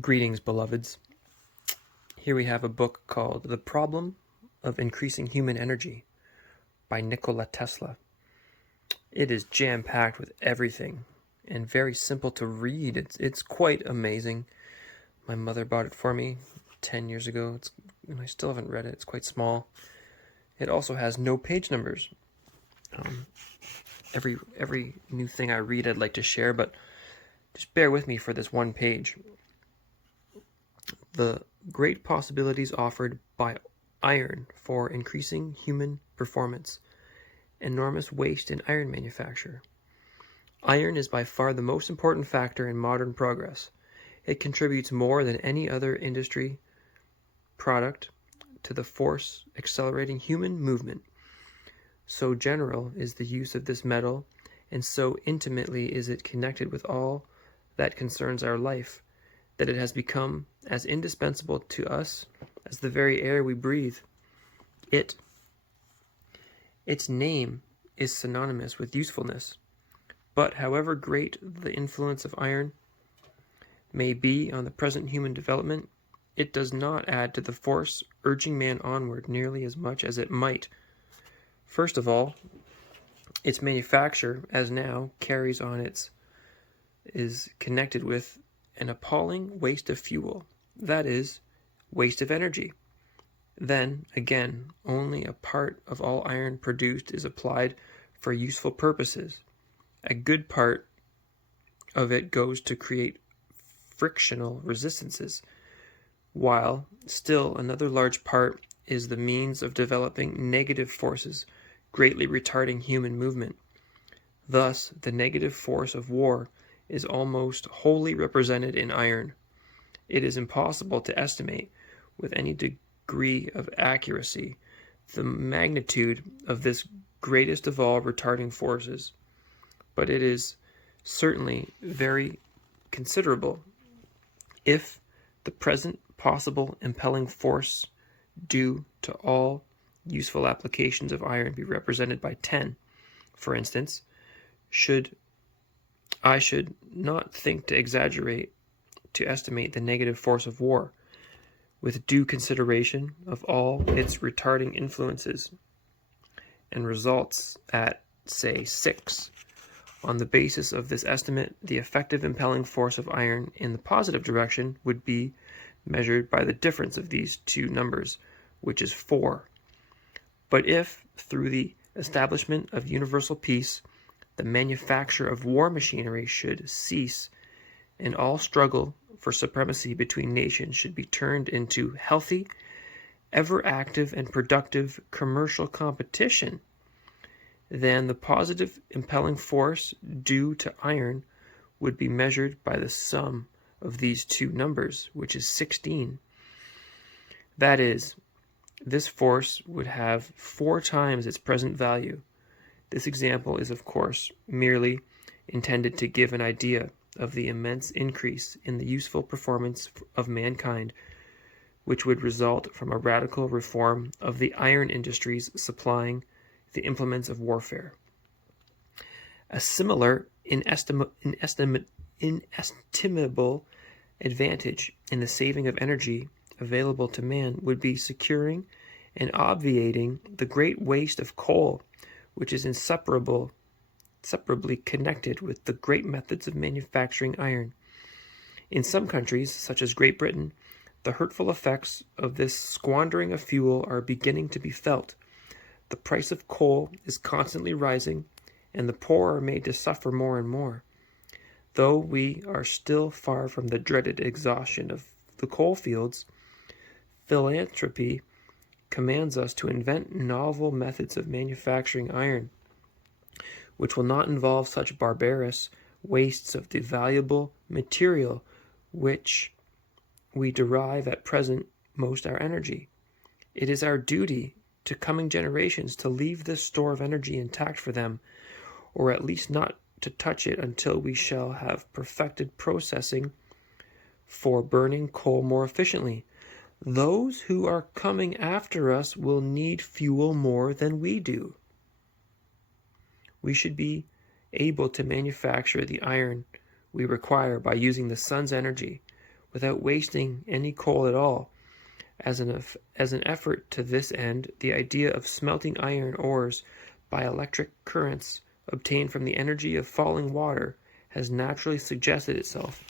Greetings, beloveds. Here we have a book called The Problem of Increasing Human Energy by Nikola Tesla. It is jam-packed with everything and very simple to read. It's quite amazing. My mother bought it for me 10 years ago, and I still haven't read it. It's quite small. It also has no page numbers. Every new thing I read I'd like to share, but just bear with me for this one page. The great possibilities offered by iron for increasing human performance. Enormous waste in iron manufacture. Iron is by far the most important factor in modern progress. It contributes more than any other industry product to the force accelerating human movement. So general is the use of this metal, and so intimately is it connected with all that concerns our life, that it has become as indispensable to us as the very air we breathe. Its name is synonymous with usefulness, but however great the influence of iron may be on the present human development, it does not add to the force urging man onward nearly as much as it might. First of all, its manufacture, as now, is connected with an appalling waste of fuel, that is, waste of energy. Then, again, only a part of all iron produced is applied for useful purposes. A good part of it goes to create frictional resistances, while still another large part is the means of developing negative forces, greatly retarding human movement. Thus, the negative force of war is almost wholly represented in iron. It is impossible to estimate with any degree of accuracy the magnitude of this greatest of all retarding forces, but it is certainly very considerable. If the present possible impelling force due to all useful applications of iron be represented by 10, for instance, I should not think to exaggerate to estimate the negative force of war, with due consideration of all its retarding influences, and results at, say, 6. On the basis of this estimate, the effective impelling force of iron in the positive direction would be measured by the difference of these two numbers, which is 4. But if, through the establishment of universal peace, the manufacture of war machinery should cease, and all struggle for supremacy between nations should be turned into healthy, ever active and productive commercial competition, then the positive impelling force due to iron would be measured by the sum of these two numbers, which is 16. That is, this force would have 4 times its present value. This example is, of course, merely intended to give an idea of the immense increase in the useful performance of mankind, which would result from a radical reform of the iron industries supplying the implements of warfare. A similar inestimable advantage in the saving of energy available to man would be securing and obviating the great waste of coal, which is inseparably connected with the great methods of manufacturing iron. In some countries, such as Great Britain, the hurtful effects of this squandering of fuel are beginning to be felt. The price of coal is constantly rising, and the poor are made to suffer more and more. Though we are still far from the dreaded exhaustion of the coal fields, philanthropy commands us to invent novel methods of manufacturing iron, which will not involve such barbarous wastes of the valuable material which we derive at present most our energy. It is our duty to coming generations to leave this store of energy intact for them, or at least not to touch it until we shall have perfected processing for burning coal more efficiently. Those who are coming after us will need fuel more than we do. We should be able to manufacture the iron we require by using the sun's energy, without wasting any coal at all. As an effort to this end, the idea of smelting iron ores by electric currents obtained from the energy of falling water has naturally suggested itself.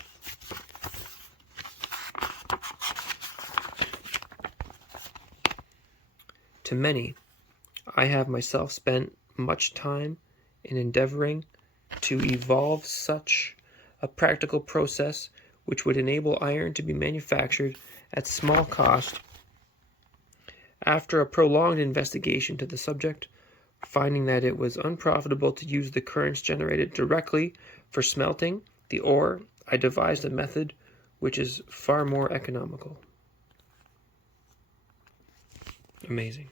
To many, I have myself spent much time in endeavoring to evolve such a practical process which would enable iron to be manufactured at small cost. After a prolonged investigation to the subject, finding that it was unprofitable to use the currents generated directly for smelting the ore, I devised a method which is far more economical. Amazing.